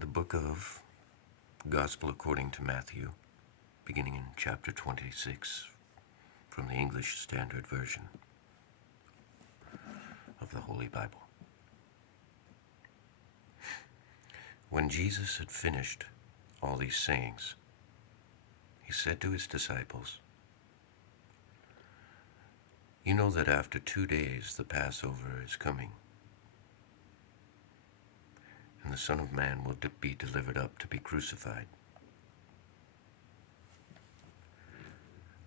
The book of Gospel according to Matthew, beginning in chapter 26, from the English Standard Version of the Holy Bible. When Jesus had finished all these sayings, he said to his disciples, "You know that after 2 days the Passover is coming, and the Son of Man will be delivered up to be crucified."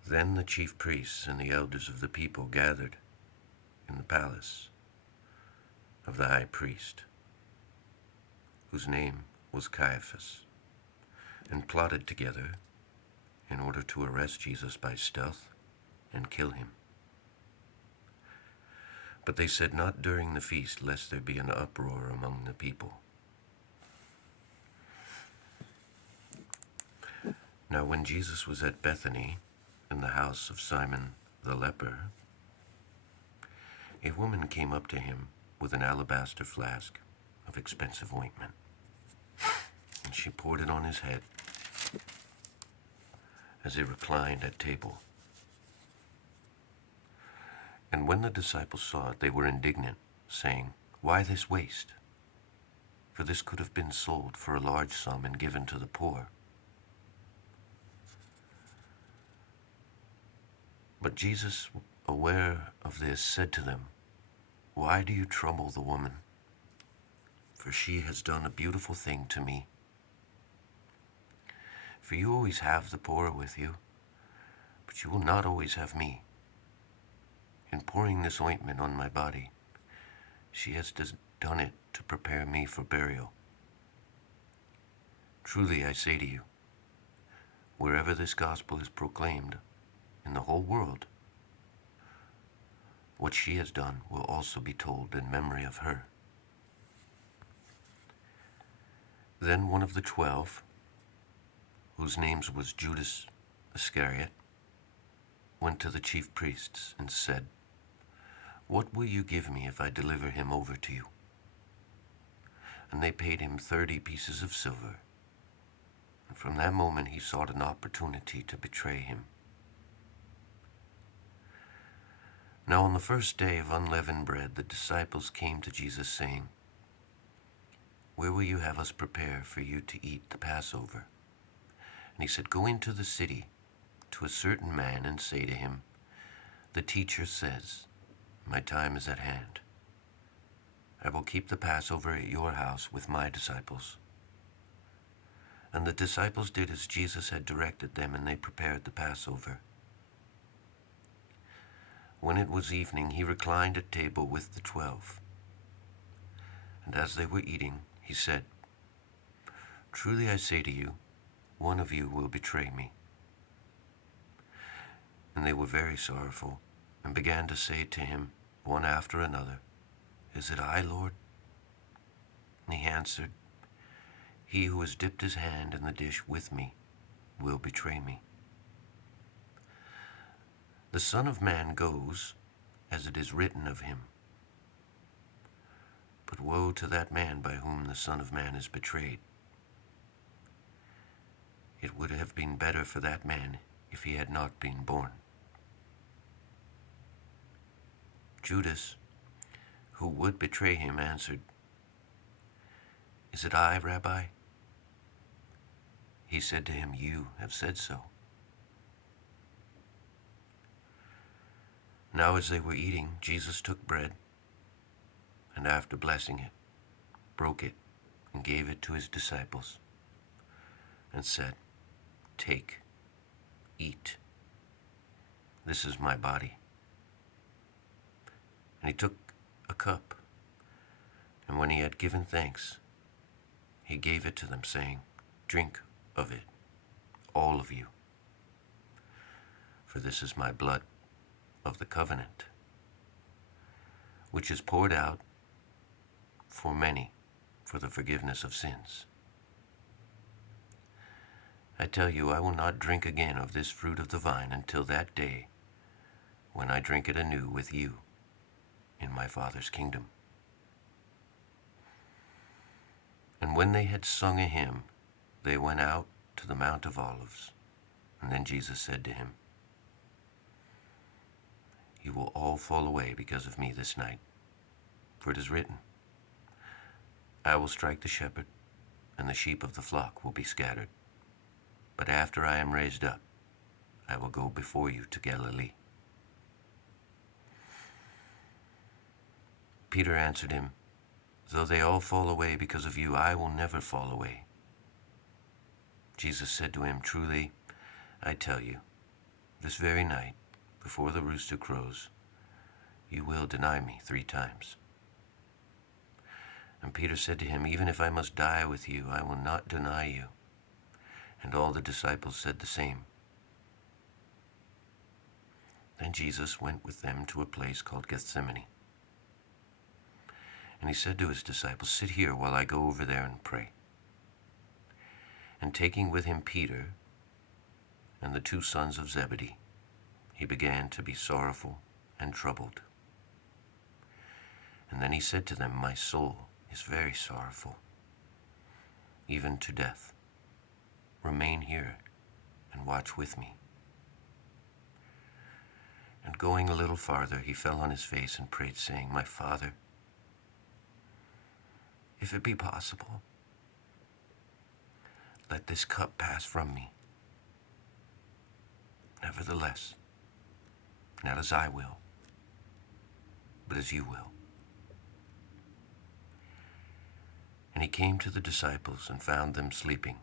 Then the chief priests and the elders of the people gathered in the palace of the high priest, whose name was Caiaphas, and plotted together in order to arrest Jesus by stealth and kill him. But they said, "Not during the feast, lest there be an uproar among the people." Now when Jesus was at Bethany, in the house of Simon the leper, a woman came up to him with an alabaster flask of expensive ointment, and she poured it on his head as he reclined at table. And when the disciples saw it, they were indignant, saying, "Why this waste? For this could have been sold for a large sum and given to the poor." But Jesus, aware of this, said to them, "Why do you trouble the woman? For she has done a beautiful thing to me. For you always have the poor with you, but you will not always have me. In pouring this ointment on my body, she has done it to prepare me for burial. Truly I say to you, wherever this gospel is proclaimed in the whole world, what she has done will also be told in memory of her." Then one of the 12, whose name was Judas Iscariot, went to the chief priests and said, "What will you give me if I deliver him over to you?" And they paid him 30 pieces of silver. And from that moment he sought an opportunity to betray him. Now on the first day of unleavened bread, the disciples came to Jesus, saying, "Where will you have us prepare for you to eat the Passover?" And he said, "Go into the city to a certain man and say to him, 'The teacher says, my time is at hand. I will keep the Passover at your house with my disciples.'" And the disciples did as Jesus had directed them, and they prepared the Passover. When it was evening, he reclined at table with the 12. And as they were eating, he said, "Truly I say to you, one of you will betray me." And they were very sorrowful, and began to say to him, one after another, "Is it I, Lord?" And he answered, "He who has dipped his hand in the dish with me will betray me. The Son of Man goes as it is written of him. But woe to that man by whom the Son of Man is betrayed. It would have been better for that man if he had not been born." Judas, who would betray him, answered, "Is it I, Rabbi?" He said to him, "You have said so." Now as they were eating, Jesus took bread, and after blessing it, broke it and gave it to his disciples, and said, "Take, eat. This is my body." And he took a cup, and when he had given thanks, he gave it to them, saying, "Drink of it, all of you, for this is my blood of the covenant, which is poured out for many for the forgiveness of sins. I tell you, I will not drink again of this fruit of the vine until that day when I drink it anew with you in my Father's kingdom." And when they had sung a hymn, they went out to the Mount of Olives. And then Jesus said to him, "You will all fall away because of me this night, for it is written, I will strike the shepherd, and the sheep of the flock will be scattered. But after I am raised up, I will go before you to Galilee." Peter answered him, "Though they all fall away because of you, I will never fall away." Jesus said to him, "Truly, I tell you, this very night, before the rooster crows, you will deny me 3 times. And Peter said to him, "Even if I must die with you, I will not deny you." And all the disciples said the same. Then Jesus went with them to a place called Gethsemane. And he said to his disciples, "Sit here while I go over there and pray." And taking with him Peter and the 2 sons of Zebedee, he began to be sorrowful and troubled. And then he said to them, "My soul is very sorrowful, even to death. Remain here and watch with me." And going a little farther, he fell on his face and prayed, saying, "My Father, if it be possible, let this cup pass from me. Nevertheless, not as I will, but as you will." And he came to the disciples and found them sleeping.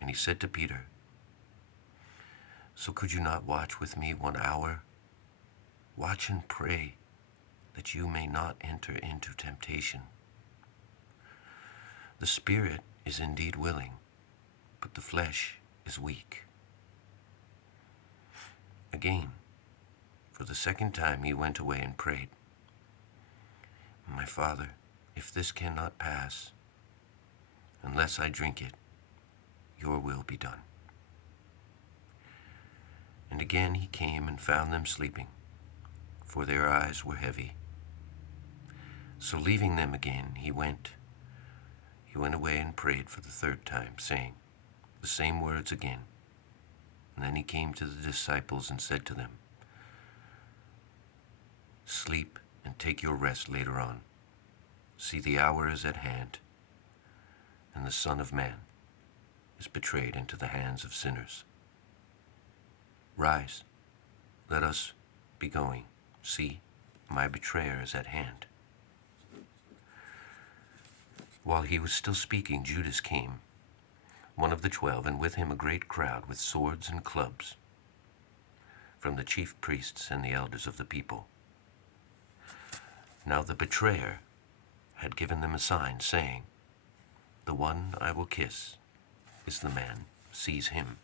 And he said to Peter, "So could you not watch with me 1 hour? Watch and pray, that you may not enter into temptation. The spirit is indeed willing, but the flesh is weak." Again, for the 2nd time, he went away and prayed, "My Father, if this cannot pass, unless I drink it, your will be done." And again he came and found them sleeping, for their eyes were heavy. So leaving them again, he went away and prayed for the 3rd time, saying the same words again. And then he came to the disciples and said to them, "Sleep and take your rest later on. See, the hour is at hand, and the Son of Man is betrayed into the hands of sinners. Rise, let us be going. See, my betrayer is at hand." While he was still speaking, Judas came, one of the 12, and with him a great crowd with swords and clubs, from the chief priests and the elders of the people. Now the betrayer had given them a sign, saying, "The one I will kiss is the man. Seize him."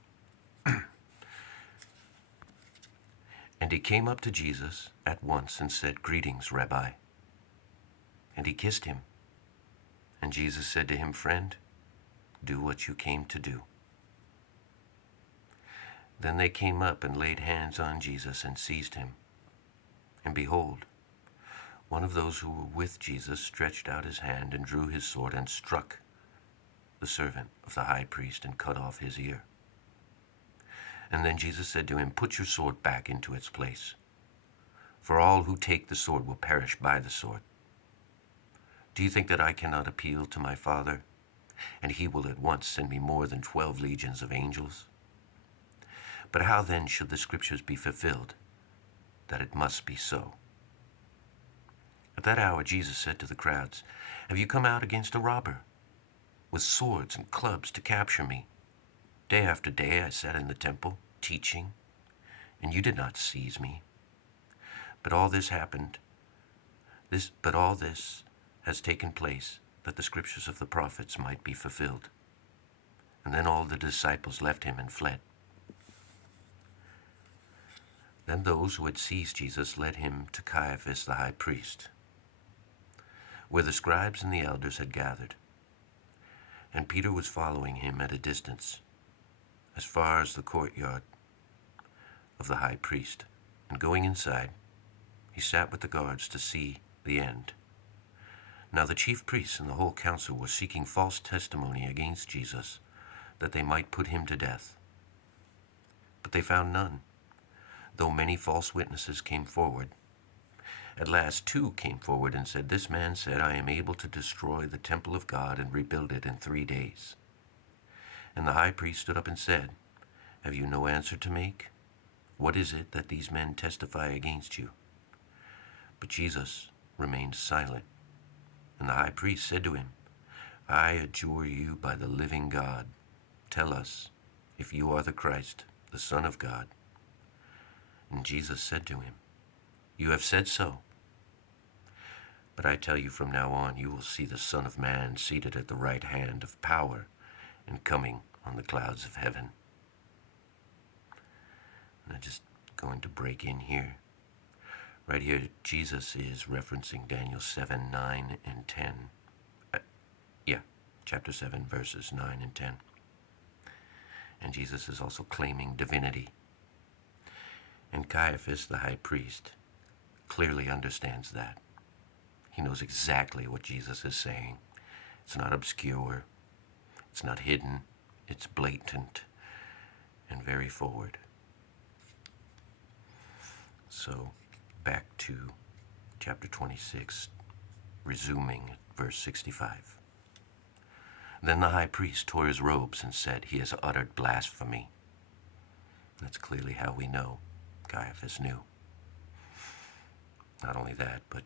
And he came up to Jesus at once and said, "Greetings, Rabbi." And he kissed him. And Jesus said to him, "Friend, do what you came to do." Then they came up and laid hands on Jesus and seized him. And behold, one of those who were with Jesus stretched out his hand and drew his sword and struck the servant of the high priest and cut off his ear. And then Jesus said to him, "Put your sword back into its place, for all who take the sword will perish by the sword. Do you think that I cannot appeal to my Father, and he will at once send me more than 12 legions of angels? But how then should the scriptures be fulfilled, that it must be so?" At that hour Jesus said to the crowds, "Have you come out against a robber, with swords and clubs to capture me? Day after day I sat in the temple, teaching, and you did not seize me. But all this has taken place, that the scriptures of the prophets might be fulfilled." And then all the disciples left him and fled. Then those who had seized Jesus led him to Caiaphas the high priest, where the scribes and the elders had gathered. And Peter was following him at a distance, as far as the courtyard of the high priest. And going inside, he sat with the guards to see the end. Now the chief priests and the whole council were seeking false testimony against Jesus, that they might put him to death. But they found none, though many false witnesses came forward. At last 2 came forward and said, "This man said, I am able to destroy the temple of God and rebuild it in 3 days." And the high priest stood up and said, "Have you no answer to make? What is it that these men testify against you?" But Jesus remained silent. And the high priest said to him, "I adjure you by the living God, tell us if you are the Christ, the Son of God." And Jesus said to him, "You have said so. But I tell you, from now on you will see the Son of Man seated at the right hand of power and coming on the clouds of heaven." And I'm just going to break in here. Right here, Jesus is referencing Daniel 7, 9, and 10. Chapter 7, verses 9 and 10. And Jesus is also claiming divinity. And Caiaphas, the high priest, clearly understands that. He knows exactly what Jesus is saying. It's not obscure. It's not hidden. It's blatant and very forward. So, back to chapter 26, resuming at verse 65. Then the high priest tore his robes and said, "He has uttered blasphemy." That's clearly how we know Caiaphas knew. Not only that, but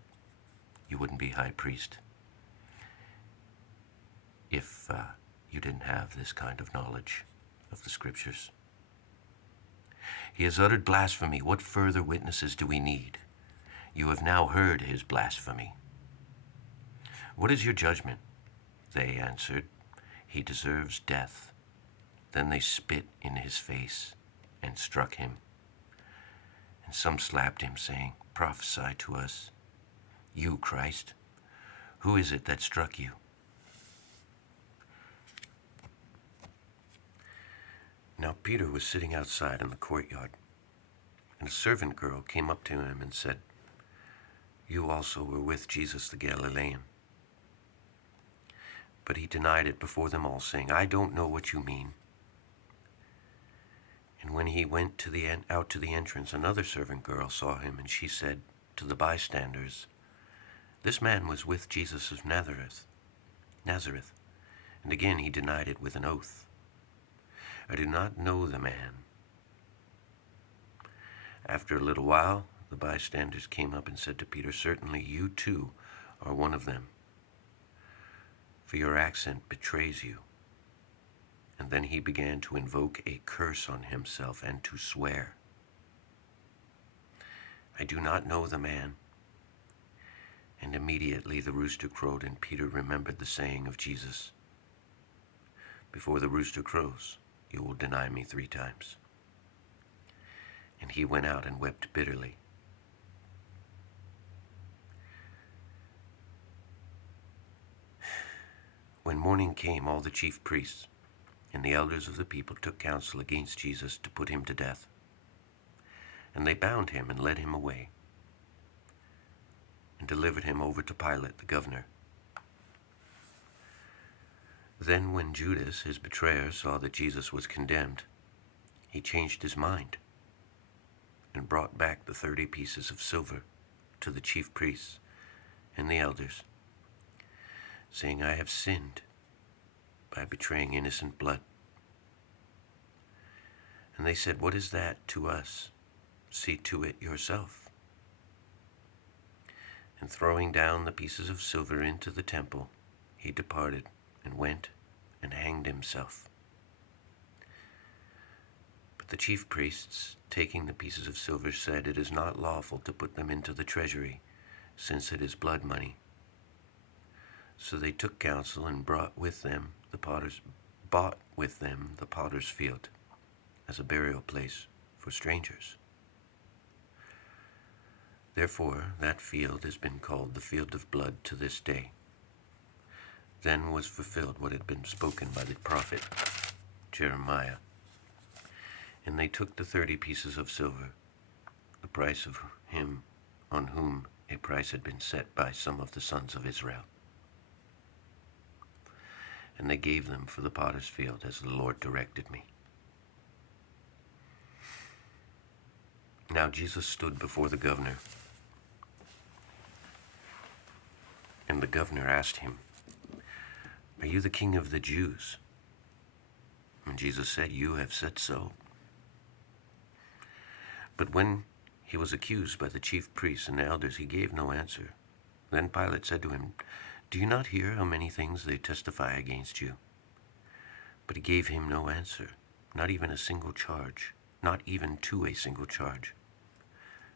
you wouldn't be high priest if you didn't have this kind of knowledge of the scriptures. "He has uttered blasphemy. What further witnesses do we need? You have now heard his blasphemy. What is your judgment?" They answered, "He deserves death." Then they spit in his face and struck him. And some slapped him, saying, "Prophesy to us. You, Christ, who is it that struck you?" Now Peter was sitting outside in the courtyard, and a servant girl came up to him and said, "You also were with Jesus the Galilean." But he denied it before them all, saying, "I don't know what you mean." And when he went out to the entrance, another servant girl saw him, and she said to the bystanders, "This man was with Jesus of Nazareth." And again he denied it with an oath, "I do not know the man." After a little while, the bystanders came up and said to Peter, "Certainly you too are one of them, for your accent betrays you." And then he began to invoke a curse on himself and to swear, "I do not know the man." And immediately the rooster crowed, and Peter remembered the saying of Jesus, "Before the rooster crows, you will deny me 3 times." And he went out and wept bitterly. When morning came, all the chief priests and the elders of the people took counsel against Jesus to put him to death. And they bound him and led him away, and delivered him over to Pilate the governor. Then when Judas, his betrayer, saw that Jesus was condemned, he changed his mind and brought back the 30 pieces of silver to the chief priests and the elders, saying, "I have sinned by betraying innocent blood." And they said, "What is that to us? See to it yourself." And throwing down the pieces of silver into the temple, he departed and went and hanged himself. But the chief priests, taking the pieces of silver, said, "It is not lawful to put them into the treasury, since it is blood money." So they took counsel and bought with them the potter's field as a burial place for strangers. Therefore that field has been called the field of blood to this day. Then was fulfilled what had been spoken by the prophet Jeremiah. And they took the 30 pieces of silver, the price of him on whom a price had been set by some of the sons of Israel. And they gave them for the potter's field, as the Lord directed me. Now Jesus stood before the governor, and the governor asked him, "Are you the king of the Jews?" And Jesus said, "You have said so." But when he was accused by the chief priests and elders, he gave no answer. Then Pilate said to him, "Do you not hear how many things they testify against you?" But he gave him no answer, not even a single charge, not even to a single charge,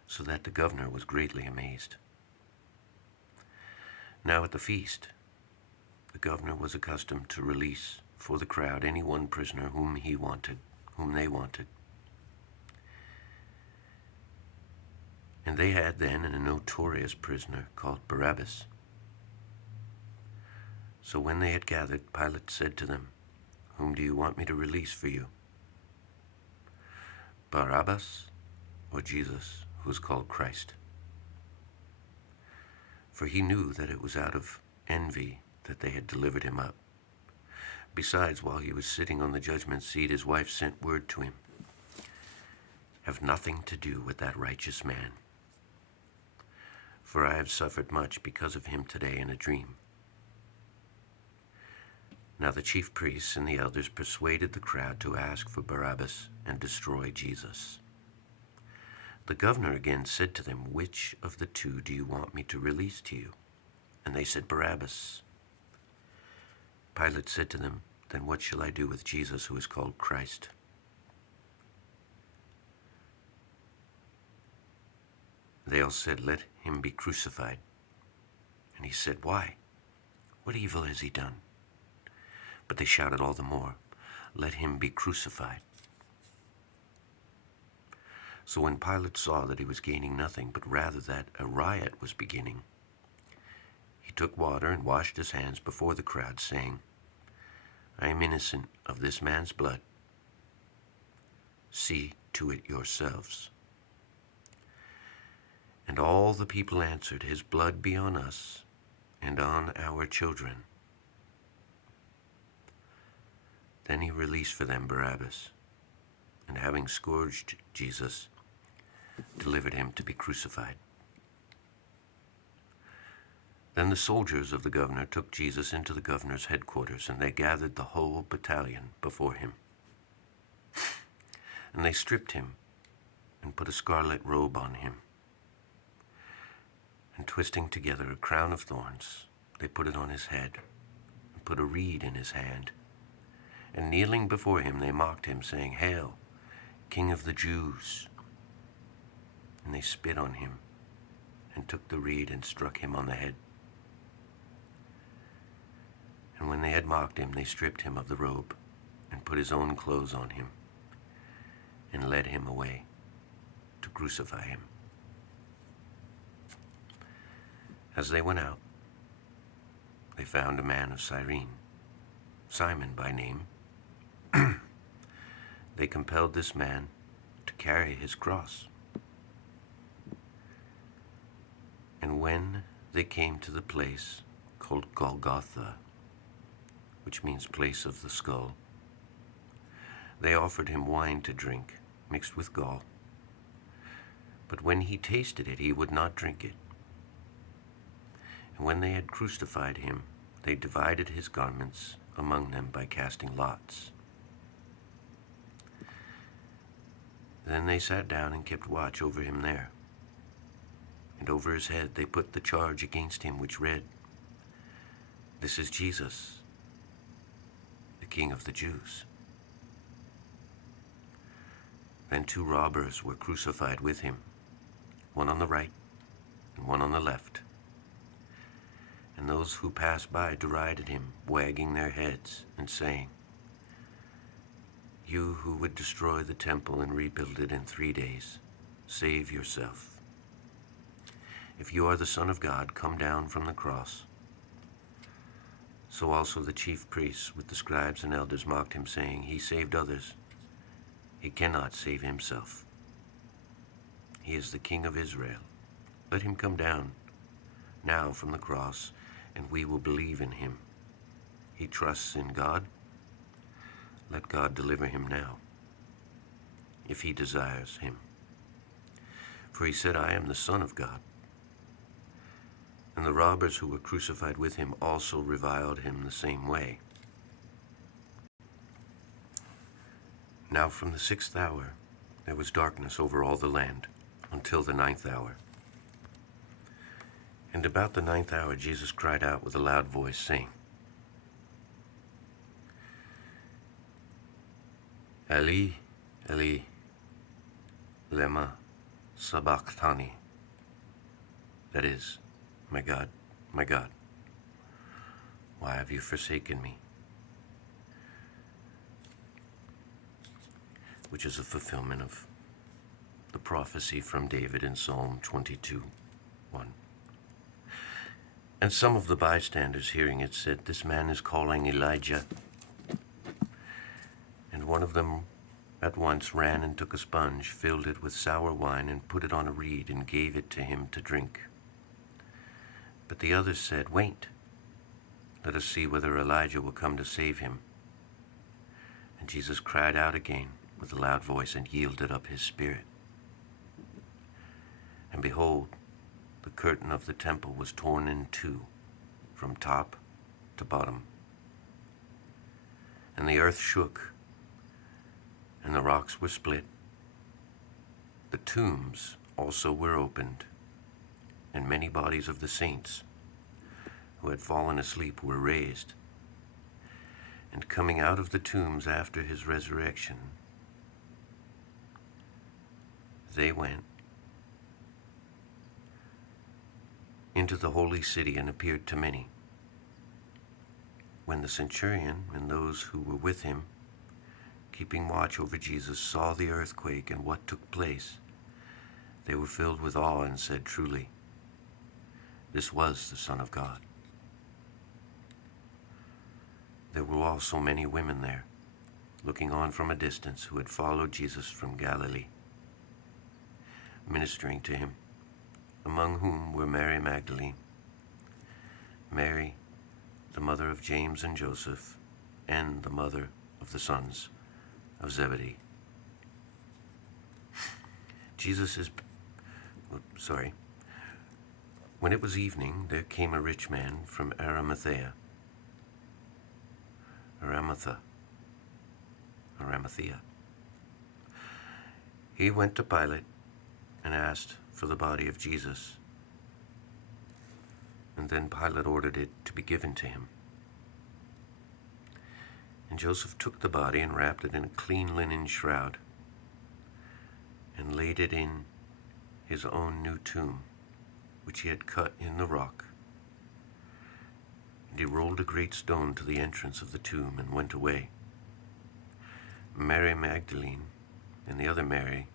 so that the governor was greatly amazed. Now at the feast, the governor was accustomed to release for the crowd any one prisoner whom they wanted. And they had then a notorious prisoner called Barabbas. So when they had gathered, Pilate said to them, "Whom do you want me to release for you? Barabbas or Jesus, who is called Christ?" For he knew that it was out of envy that they had delivered him up. Besides, while he was sitting on the judgment seat, his wife sent word to him, "Have nothing to do with that righteous man, for I have suffered much because of him today in a dream." Now the chief priests and the elders persuaded the crowd to ask for Barabbas and destroy Jesus. The governor again said to them, "Which of the two do you want me to release to you?" And they said, "Barabbas." Pilate said to them, "Then what shall I do with Jesus, who is called Christ?" They all said, "Let him be crucified." And he said, "Why? What evil has he done?" But they shouted all the more, "Let him be crucified." So when Pilate saw that he was gaining nothing, but rather that a riot was beginning, he took water and washed his hands before the crowd, saying, "I am innocent of this man's blood. See to it yourselves." And all the people answered, "His blood be on us and on our children." Then he released for them Barabbas, and having scourged Jesus, delivered him to be crucified. Then the soldiers of the governor took Jesus into the governor's headquarters, and they gathered the whole battalion before him. And they stripped him and put a scarlet robe on him. And twisting together a crown of thorns, they put it on his head and put a reed in his hand. And kneeling before him, they mocked him, saying, "Hail, King of the Jews!" And they spit on him and took the reed and struck him on the head. And when they had mocked him, they stripped him of the robe and put his own clothes on him and led him away to crucify him. As they went out, they found a man of Cyrene, Simon by name. They compelled this man to carry his cross. And when they came to the place called Golgotha, which means place of the skull, they offered him wine to drink, mixed with gall. But when he tasted it, he would not drink it. And when they had crucified him, they divided his garments among them by casting lots. Then they sat down and kept watch over him there. And over his head they put the charge against him, which read, "This is Jesus, the King of the Jews." Then 2 robbers were crucified with him, one on the right and one on the left. And those who passed by derided him, wagging their heads and saying, "You who would destroy the temple and rebuild it in 3 days, save yourself. If you are the Son of God, come down from the cross." So also the chief priests with the scribes and elders mocked him, saying, "He saved others. He cannot save himself. He is the King of Israel. Let him come down now from the cross, and we will believe in him. he trusts in God, let God deliver him now, if he desires him. For he said, I am the Son of God. And the robbers who were crucified with him also reviled him the same way. Now from the 6th hour there was darkness over all the land until the 9th hour. And about the 9th hour Jesus cried out with a loud voice, saying, Eli, Eli, lema sabachthani. That is, my God, why have you forsaken me? Which is a fulfillment of the prophecy from David in Psalm 22:1. And some of the bystanders hearing it said, This man is calling Elijah. And one of them at once ran and took a sponge, filled it with sour wine, and put it on a reed, and gave it to him to drink. But the others said, Wait, let us see whether Elijah will come to save him. And Jesus cried out again with a loud voice, and yielded up his spirit. And behold, the curtain of the temple was torn in two, from top to bottom. And the earth shook, and the rocks were split. The tombs also were opened, and many bodies of the saints who had fallen asleep were raised. And coming out of the tombs after his resurrection, they went into the holy city and appeared to many. When the centurion and those who were with him, keeping watch over Jesus, saw the earthquake and what took place, they were filled with awe and said, Truly, this was the Son of God. There were also many women there, looking on from a distance, who had followed Jesus from Galilee, ministering to him, among whom were Mary Magdalene, Mary, the mother of James and Joseph, and the mother of the sons of Zebedee. When it was evening, there came a rich man from Arimathea. He went to Pilate and asked for the body of Jesus. And then Pilate ordered it to be given to him. And Joseph took the body and wrapped it in a clean linen shroud and laid it in his own new tomb, which he had cut in the rock. And he rolled a great stone to the entrance of the tomb and went away. Mary Magdalene and the other Mary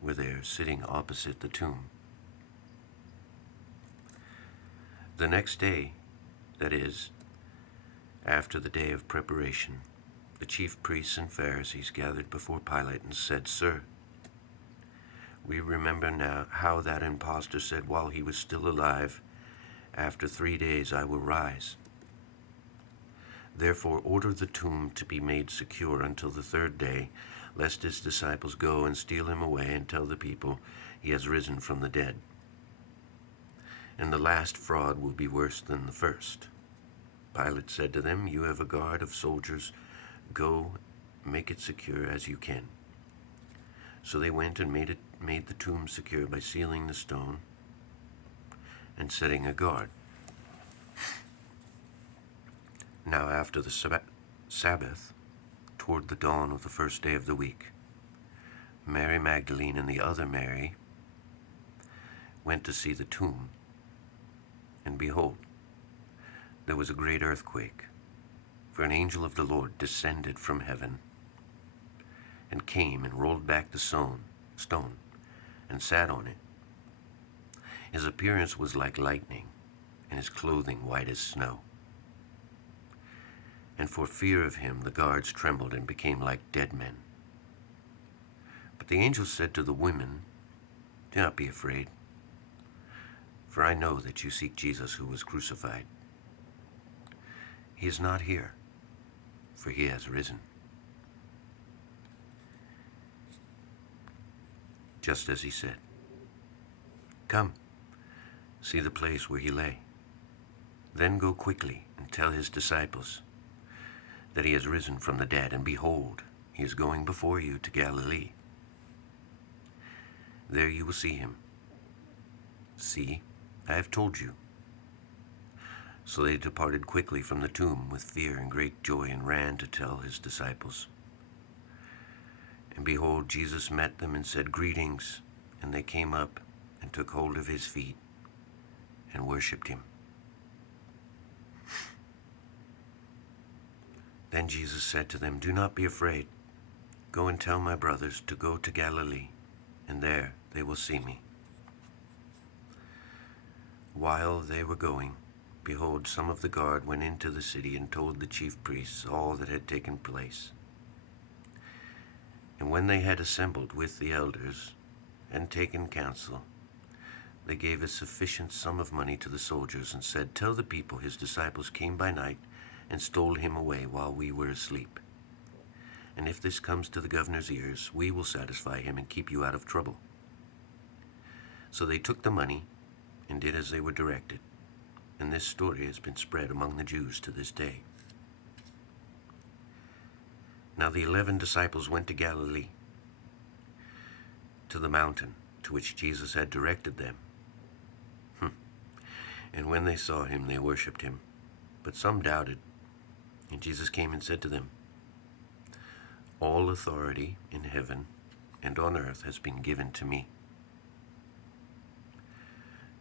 were there, sitting opposite the tomb. The next day, that is, after the day of preparation, the chief priests and Pharisees gathered before Pilate and said, Sir, we remember now how that impostor said while he was still alive, After 3 days I will rise. Therefore order the tomb to be made secure until the 3rd day, lest his disciples go and steal him away and tell the people he has risen from the dead. And the last fraud will be worse than the first. Pilate said to them, You have a guard of soldiers. Go, make it secure as you can. So they went and made the tomb secure by sealing the stone and setting a guard. Now after the Sabbath, toward the dawn of the 1st day of the week, Mary Magdalene and the other Mary went to see the tomb. And behold, there was a great earthquake, for an angel of the Lord descended from heaven and came and rolled back the stone and sat on it. His appearance was like lightning, and his clothing white as snow. And for fear of him the guards trembled and became like dead men. But the angel said to the women, Do not be afraid, for I know that you seek Jesus who was crucified. He is not here, for he has risen, just as he said. Come, see the place where he lay. Then go quickly and tell his disciples that he has risen from the dead, and behold, he is going before you to Galilee. There you will see him. See, I have told you. So they departed quickly from the tomb with fear and great joy, and ran to tell his disciples. And behold, Jesus met them and said, Greetings. And they came up and took hold of his feet and worshipped him. Then Jesus said to them, Do not be afraid. Go and tell my brothers to go to Galilee, and there they will see me. While they were going, behold, some of the guard went into the city and told the chief priests all that had taken place. And when they had assembled with the elders and taken counsel, they gave a sufficient sum of money to the soldiers and said, Tell the people his disciples came by night and stole him away while we were asleep. And if this comes to the governor's ears, we will satisfy him and keep you out of trouble. So they took the money and did as they were directed. And this story has been spread among the Jews to this day. Now the 11 disciples went to Galilee, to the mountain to which Jesus had directed them. And when they saw him, they worshipped him. But some doubted. And Jesus came and said to them, All authority in heaven and on earth has been given to me.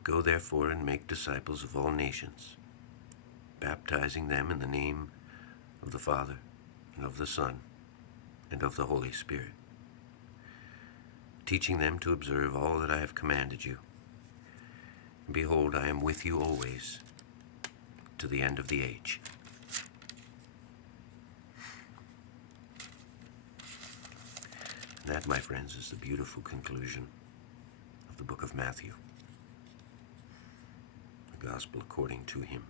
Go therefore and make disciples of all nations, baptizing them in the name of the Father, and of the Son, and of the Holy Spirit, teaching them to observe all that I have commanded you. And behold, I am with you always, to the end of the age. And that, my friends, is the beautiful conclusion of the book of Matthew, the gospel according to him.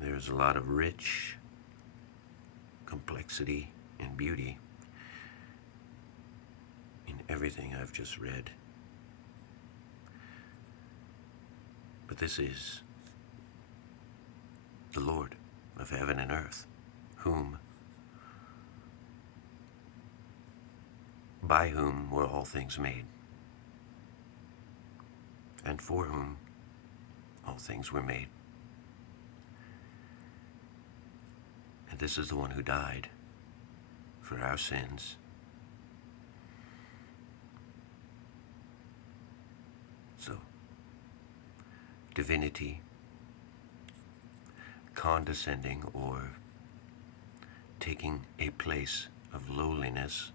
There's a lot of rich complexity and beauty in everything I've just read. But this is the Lord of heaven and earth, by whom were all things made, and for whom all things were made. And this is the one who died for our sins, so divinity condescending or taking a place of lowliness,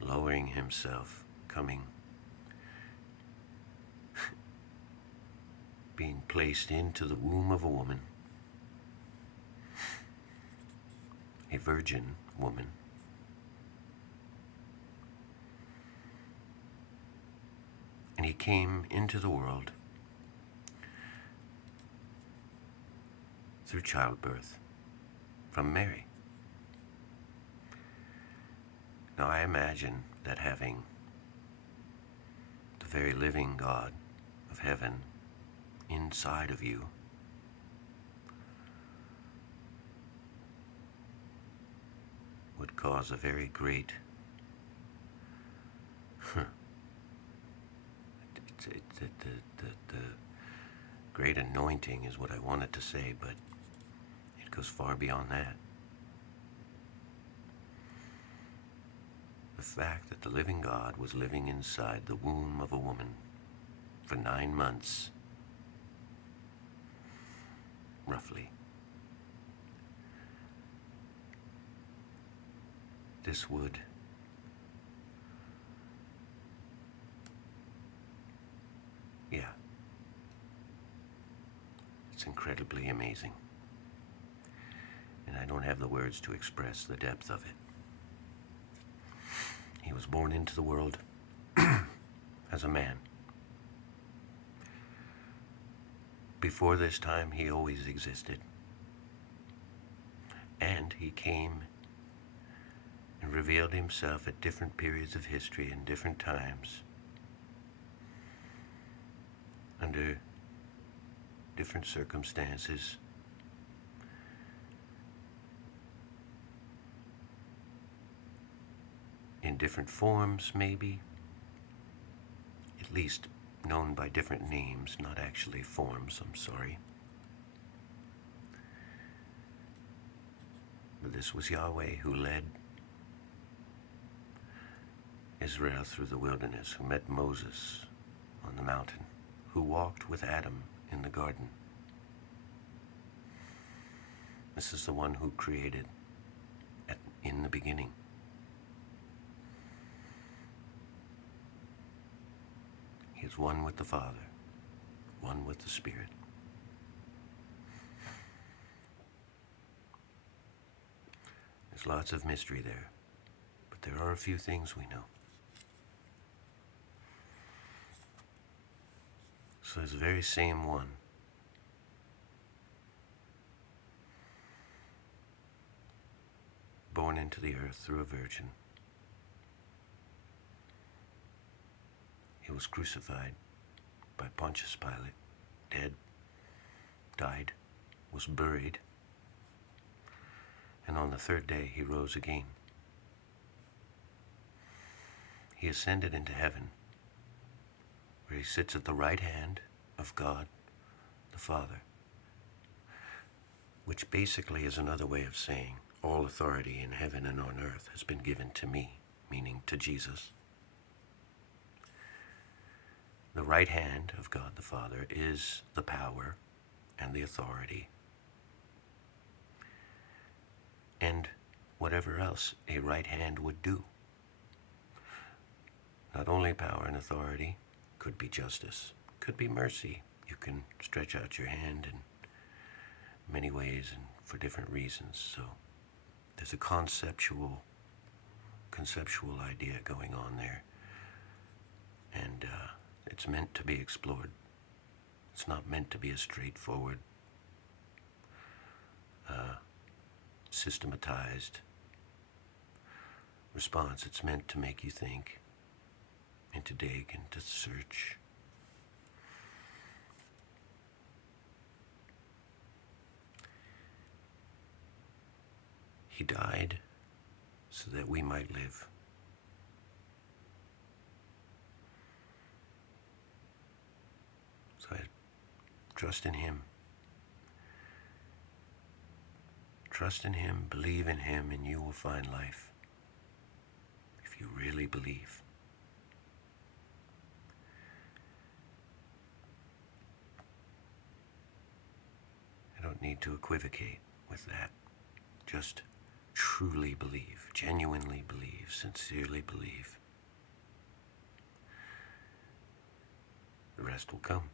lowering himself, coming, being placed into the womb of a woman, a virgin woman, and he came into the world through childbirth from Mary. Now I imagine that having the very living God of heaven inside of you would cause a very great the great anointing is what I wanted to say, but it goes far beyond that. The fact that the living God was living inside the womb of a woman for 9 months, roughly. This would it's incredibly amazing. And I don't have the words to express the depth of it. He was born into the world as a man, before this time, he always existed. And he came and revealed himself at different periods of history and different times, under different circumstances, in different forms, maybe, at least known by different names, not actually forms, I'm sorry. But this was Yahweh who led Israel through the wilderness, who met Moses on the mountain, who walked with Adam in the garden. This is the one who created in the beginning. He is one with the Father, one with the Spirit. There's lots of mystery there, but there are a few things we know. So there's the very same one born into the earth through a virgin. He was crucified by Pontius Pilate, dead, died, was buried, and on the third day he rose again. He ascended into heaven, where he sits at the right hand of God the Father, which basically is another way of saying all authority in heaven and on earth has been given to me, meaning to Jesus. The right hand of God the Father is the power and the authority and whatever else a right hand would do. Not only power and authority, could be justice, could be mercy. You can stretch out your hand in many ways and for different reasons. So there's a conceptual idea going on there, and it's meant to be explored. It's not meant to be a straightforward, systematized response. It's meant to make you think and to dig and to search. He died so that we might live. So I trust in him. Trust in him, believe in him, and you will find life. If you really believe. I don't need to equivocate with that. Just truly believe, genuinely believe, sincerely believe. The rest will come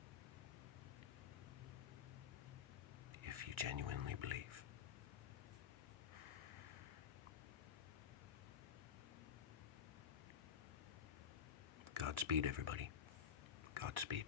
if you genuinely believe. Godspeed, everybody. Godspeed.